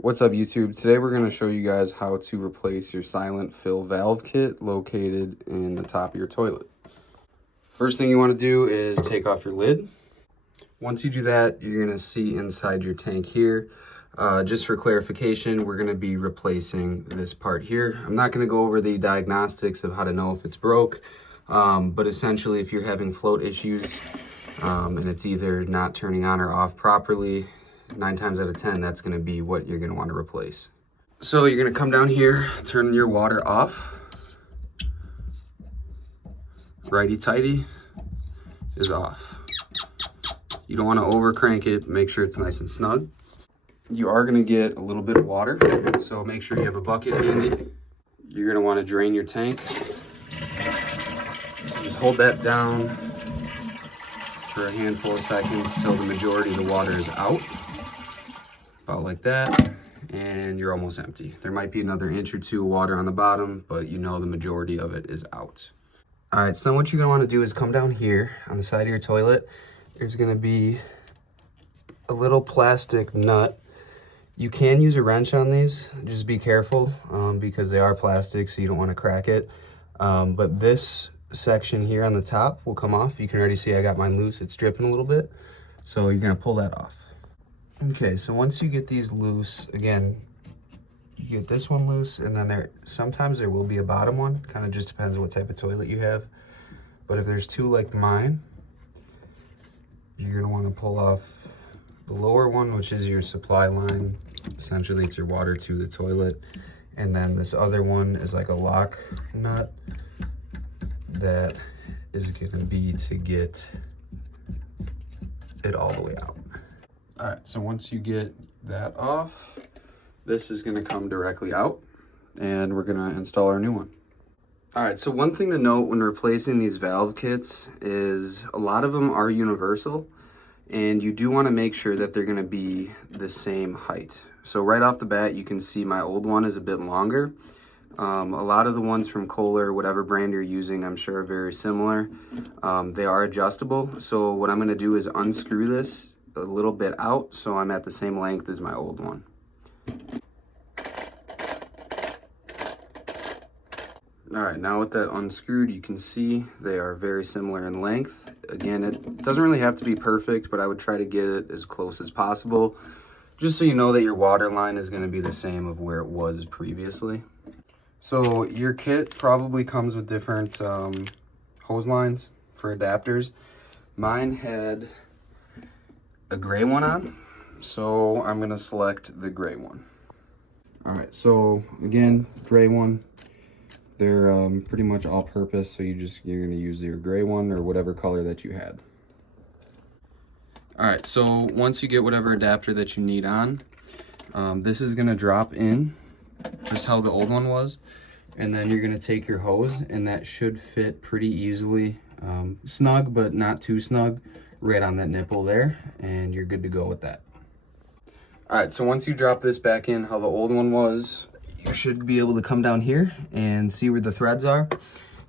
What's up, YouTube? Today we're going to show you guys how to replace your silent fill valve kit located in the top of your toilet. First thing you want to do is take off your lid. Once you do that, you're going to see inside your tank here. Just for clarification, we're going to be replacing this part here. I'm not going to go over the diagnostics of how to know if it's broke, but essentially if you're having float issues and it's either not turning on or off properly, 9 times out of 10, that's going to be what you're going to want to replace. So you're going to come down here, turn your water off. Righty-tighty is off. You don't want to over crank it, make sure it's nice and snug. You are going to get a little bit of water, so make sure you have a bucket handy. You're going to want to drain your tank. So just hold that down for a handful of seconds till the majority of the water is out. About like that, and you're almost empty. There might be another inch or two of water on the bottom, but you know the majority of it is out. All right, so what you're gonna wanna do is come down here on the side of your toilet. There's gonna be a little plastic nut. You can use a wrench on these, just be careful because they are plastic, so you don't wanna crack it. But this section here on the top will come off. You can already see I got mine loose, it's dripping a little bit. So you're gonna pull that off. Okay, so once you get these loose, again, you get this one loose, and then sometimes there will be a bottom one. Kind of just depends on what type of toilet you have. But if there's two like mine, you're gonna want to pull off the lower one, which is your supply line. Essentially, it's your water to the toilet. And then this other one is like a lock nut that is gonna be to get it all the way out. All right, so once you get that off, this is gonna come directly out and we're gonna install our new one. All right, so one thing to note when replacing these valve kits is a lot of them are universal and you do wanna make sure that they're gonna be the same height. So right off the bat, you can see my old one is a bit longer. A lot of the ones from Kohler, whatever brand you're using, I'm sure are very similar. They are adjustable. So what I'm gonna do is unscrew this a little bit out so I'm at the same length as my old one. All right, now with that unscrewed, you can see they are very similar in length. Again, it doesn't really have to be perfect, but I would try to get it as close as possible, just so you know that your water line is going to be the same of where it was previously. So your kit probably comes with different hose lines for adapters. Mine had a gray one on, so I'm gonna select the gray one. All right, so again, gray one, they're pretty much all purpose, so you're gonna use your gray one or whatever color that you had. All right, so once you get whatever adapter that you need on, this is gonna drop in just how the old one was, and then you're gonna take your hose, and that should fit pretty easily, snug but not too snug, right on that nipple there, and you're good to go with that. All right, so once you drop this back in how the old one was, you should be able to come down here and see where the threads are.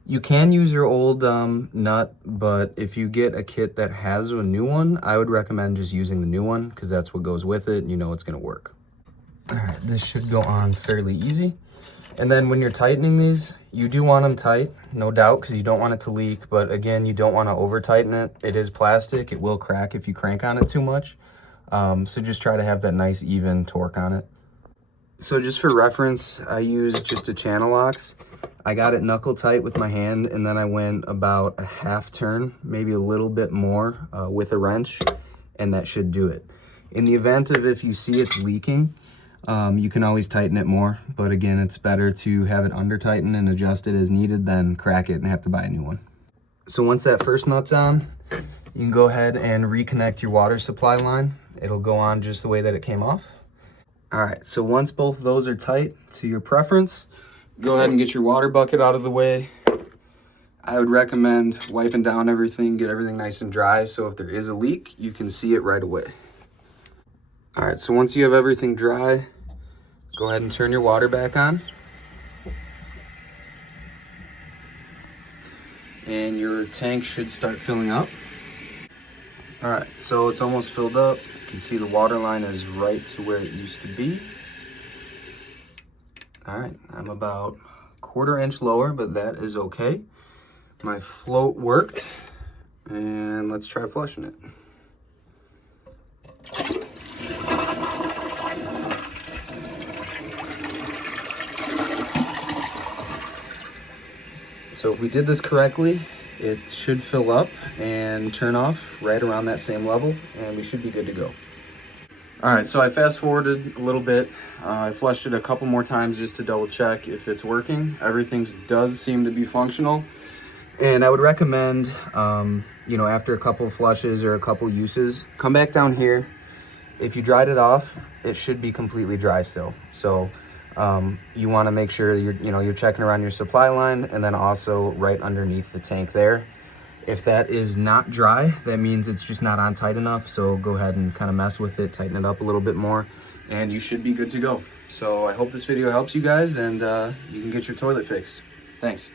You can use your old nut, but if you get a kit that has a new one, I would recommend just using the new one because that's what goes with it and you know it's gonna work. All right, this should go on fairly easy. And then when you're tightening these, you do want them tight, no doubt, because you don't want it to leak. But again, you don't want to over tighten it. It is plastic. It will crack if you crank on it too much. So just try to have that nice even torque on it. So just for reference, I use just a channel locks. I got it knuckle tight with my hand, and then I went about a half turn, maybe a little bit more with a wrench, and that should do it. In the event of if you see it's leaking, you can always tighten it more, but again, it's better to have it under tightened and adjust it as needed than crack it and have to buy a new one. So once that first nut's on, you can go ahead and reconnect your water supply line. It'll go on just the way that it came off. All right, so once both of those are tight to your preference, go ahead and get your water bucket out of the way. I would recommend wiping down everything, get everything nice and dry, so if there is a leak, you can see it right away. All right, so once you have everything dry, go ahead and turn your water back on. And your tank should start filling up. All right, so it's almost filled up. You can see the water line is right to where it used to be. All right, I'm about 1/4 inch lower, but that is okay. My float worked, and let's try flushing it. So if we did this correctly, it should fill up and turn off right around that same level, and we should be good to go. All right, so I fast forwarded a little bit. I flushed it a couple more times just to double check if it's working. Everything does seem to be functional. And I would recommend, you know, after a couple of flushes or a couple uses, come back down here. If you dried it off, it should be completely dry still. So you want to make sure you're checking around your supply line, and then also right underneath the tank there. If that is not dry, that means it's just not on tight enough. So go ahead and kind of mess with it, tighten it up a little bit more, and you should be good to go. So I hope this video helps you guys, and you can get your toilet fixed. Thanks.